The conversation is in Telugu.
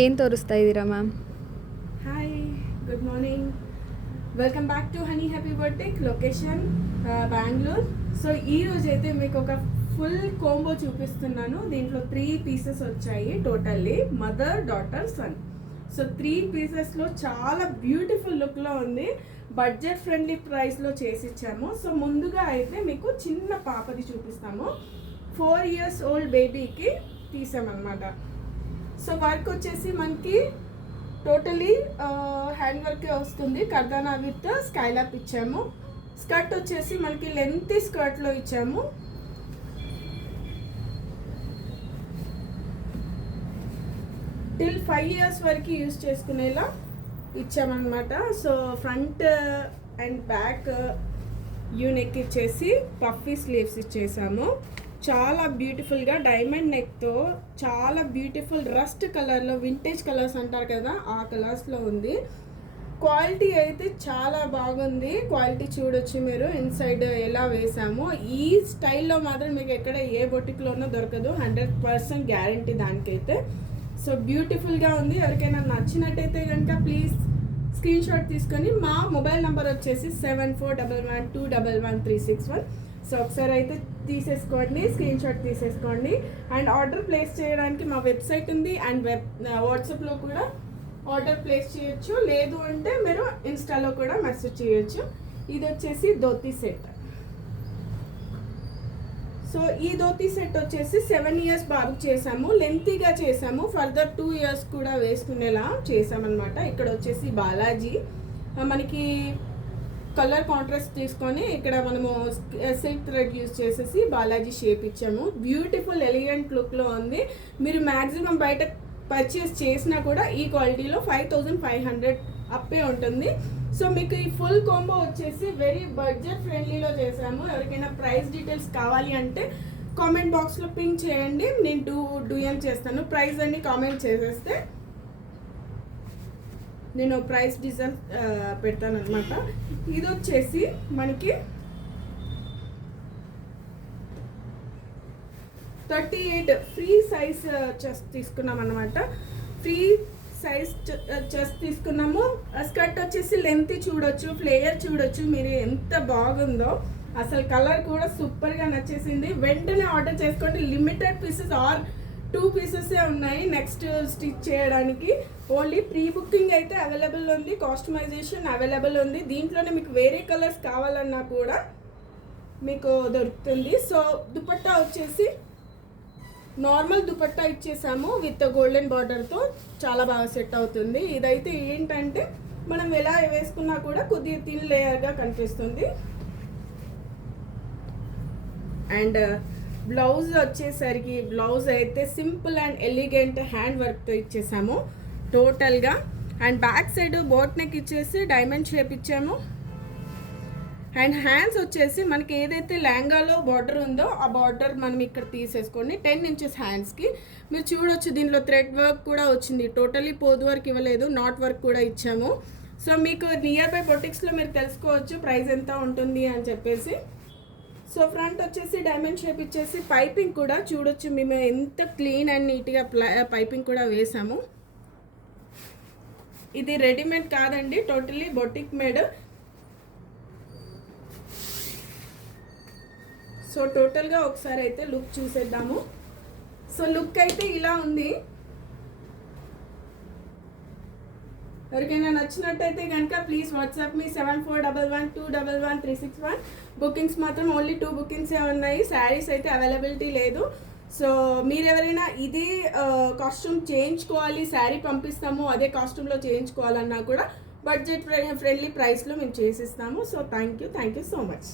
ఏం తోరుస్తాయిదిరా ma'am? Hi, good morning. Welcome back to honey happy birthday. Location Bengaluru. So ఈరోజు అయితే మీకు ఒక ఫుల్ కోంబో చూపిస్తున్నాను. దీంట్లో 3 పీసెస్ వచ్చాయి totally, mother, daughter, son. So 3 పీసెస్లో చాలా బ్యూటిఫుల్ లుక్లో ఉంది. బడ్జెట్ ఫ్రెండ్లీ ప్రైస్లో చేసి ఇచ్చాము. సో ముందుగా అయితే మీకు చిన్న పాపది చూపిస్తాము. 4 years ఓల్డ్ బేబీకి తీసామన్నమాట. సో వర్క్ వచ్చేసి మనకి టోటలీ హ్యాండ్ వర్కే వస్తుంది. కర్దానా విత్ స్కైలాప్ ఇచ్చాము. స్కర్ట్ వచ్చేసి మనకి లెంతీ స్కర్ట్లో ఇచ్చాము. టిల్ 5 years వరకు యూజ్ చేసుకునేలా ఇచ్చామన్నమాట. So front and back U neck ఇచ్చేసి పఫీ స్లీవ్స్ ఇచ్చేసాము. చాలా బ్యూటిఫుల్గా డైమండ్ నెక్తో చాలా బ్యూటిఫుల్ రస్ట్ కలర్లో, వింటేజ్ కలర్స్ అంటారు కదా, ఆ కలర్స్లో ఉంది. క్వాలిటీ అయితే చాలా బాగుంది. క్వాలిటీ చూడొచ్చు మీరు ఇన్సైడ్ ఎలా వేసామో. ఈ స్టైల్లో మాత్రం మీకు ఎక్కడ ఏ బొటిక్లోనో దొరకదు. 100% గ్యారంటీ దానికైతే. సో బ్యూటిఫుల్గా ఉంది. ఎవరికైనా నచ్చినట్టయితే కనుక ప్లీజ్ స్క్రీన్ షాట్ తీసుకొని మా మొబైల్ నెంబర్ వచ్చేసి 7411211361. సో ఒకసారి అయితే తీసేసుకోండి, స్క్రీన్ షాట్ తీసేసుకోండి. అండ్ ఆర్డర్ ప్లేస్ చేయడానికి మా వెబ్సైట్ ఉంది అండ్ వాట్సాప్లో కూడా ఆర్డర్ ప్లేస్ చేయొచ్చు. లేదు అంటే మీరు ఇన్స్టాలో కూడా మెసేజ్ చేయొచ్చు. ఇది వచ్చేసి ధోతీ సెట్. సో ఈ ధోతీ సెట్ వచ్చేసి 7 years బాబుకి చేసాము. లెంతీగా చేసాము. ఫర్దర్ 2 years కూడా వేసుకునేలా చేసామన్నమాట. ఇక్కడ వచ్చేసి బాలాజీ మనకి కలర్ కాంట్రాస్ట్ తీసుకొని ఇక్కడ మనము సిల్క్ థ్రెడ్ యూజ్ చేసేసి బాలాజీ షేప్ ఇచ్చాము. బ్యూటిఫుల్ ఎలిగెంట్ లుక్లో ఉంది. మీరు మ్యాక్సిమం బయట పర్చేస్ చేసినా కూడా ఈ క్వాలిటీలో 5500 అప్పే ఉంటుంది. సో మీకు ఈ ఫుల్ కాంబో వచ్చేసి వెరీ బడ్జెట్ ఫ్రెండ్లీలో చేసాము. ఎవరికైనా ప్రైస్ డీటెయిల్స్ కావాలి అంటే కామెంట్ బాక్స్లో పింక్ చేయండి, నేను డూఎం చేస్తాను. ప్రైస్ అన్ని కామెంట్ చేసేస్తే నేను ప్రైస్ డిజైన్ పెడతాను అనమాట. ఇది వచ్చేసి మనకి 38 ఫ్రీ సైజ్ చెస్ట్ తీసుకున్నాం అనమాట. ఫ్రీ సైజ్ చెస్ట్ తీసుకున్నాము. స్కర్ట్ వచ్చేసి లెంత్ చూడొచ్చు, ఫ్లేయర్ చూడొచ్చు మీరు ఎంత బాగుందో. అసలు కలర్ కూడా సూపర్గా నచ్చేసింది. వెంటనే ఆర్డర్ చేసుకోండి. లిమిటెడ్ పీసెస్ ఆర్ 2 pieces ఉన్నాయి నెక్స్ట్ స్టిచ్ చేయడానికి. ఓన్లీ ప్రీ బుకింగ్ అయితే అవైలబుల్ ఉంది, కాస్టమైజేషన్ అవైలబుల్ ఉంది. దీంట్లోనే మీకు వేరే కలర్స్ కావాలన్నా కూడా మీకు దొరుకుతుంది. సో దుపట్టా వచ్చేసి నార్మల్ దుపట్టా ఇచ్చేసాము విత్ గోల్డెన్ బార్డర్తో. చాలా బాగా సెట్ అవుతుంది. ఇదైతే ఏంటంటే మనం ఎలా వేసుకున్నా కూడా కొద్దిగా థిన్ లేయర్గా కనిపిస్తుంది. అండ్ బ్లౌజ్ వచ్చేసరికి బ్లౌజ్ అయితే సింపుల్ అండ్ ఎలిగెంట్ హ్యాండ్ వర్క్తో ఇచ్చేసాము టోటల్గా. And back side boat neck ఇచ్చేసి డైమండ్ షేప్ ఇచ్చాము. అండ్ హ్యాండ్స్ వచ్చేసి మనకి ఏదైతే లెహంగాలో బార్డర్ ఉందో ఆ బార్డర్ మనం ఇక్కడ తీసేసుకోండి. 10 inches హ్యాండ్స్కి మీరు చూడొచ్చు. దీనిలో థ్రెడ్ వర్క్ కూడా వచ్చింది. టోటలీ పోదు వర్క్ ఇవ్వలేదు, నాట్ వర్క్ కూడా ఇచ్చాము. సో మీకు నియర్ బై బొటిక్స్లో మీరు తెలుసుకోవచ్చు ప్రైస్ ఎంత ఉంటుంది అని చెప్పేసి. సో ఫ్రంట్ వచ్చేసి డైమండ్ షేప్ ఇచ్చేసి పైపింగ్ కూడా చూడొచ్చు. మేము ఎంత క్లీన్ అండ్ నీట్గా పైపింగ్ కూడా వేసాము. ఇది రెడీమేడ్ కాదండి, టోటలీ బొటిక్ మేడ్. సో టోటల్గా ఒకసారి అయితే లుక్ చూసేద్దాము. సో లుక్ అయితే ఇలా ఉంది. ఎవరికైనా నచ్చినట్టయితే కనుక ప్లీజ్ వాట్సాప్ మీ 7411211361. బుకింగ్స్ మాత్రం ఓన్లీ 2 bookings ఉన్నాయి. శారీస్ అయితే అవైలబిలిటీ లేదు. సో మీరు ఎవరైనా ఇది కాస్ట్యూమ్ చేయించుకోవాలి, శారీ పంపిస్తాము అదే కాస్ట్యూమ్లో చేయించుకోవాలన్నా కూడా బడ్జెట్ ఫ్రెండ్లీ ప్రైస్లో మేము చేసిస్తాము. So thank you so much.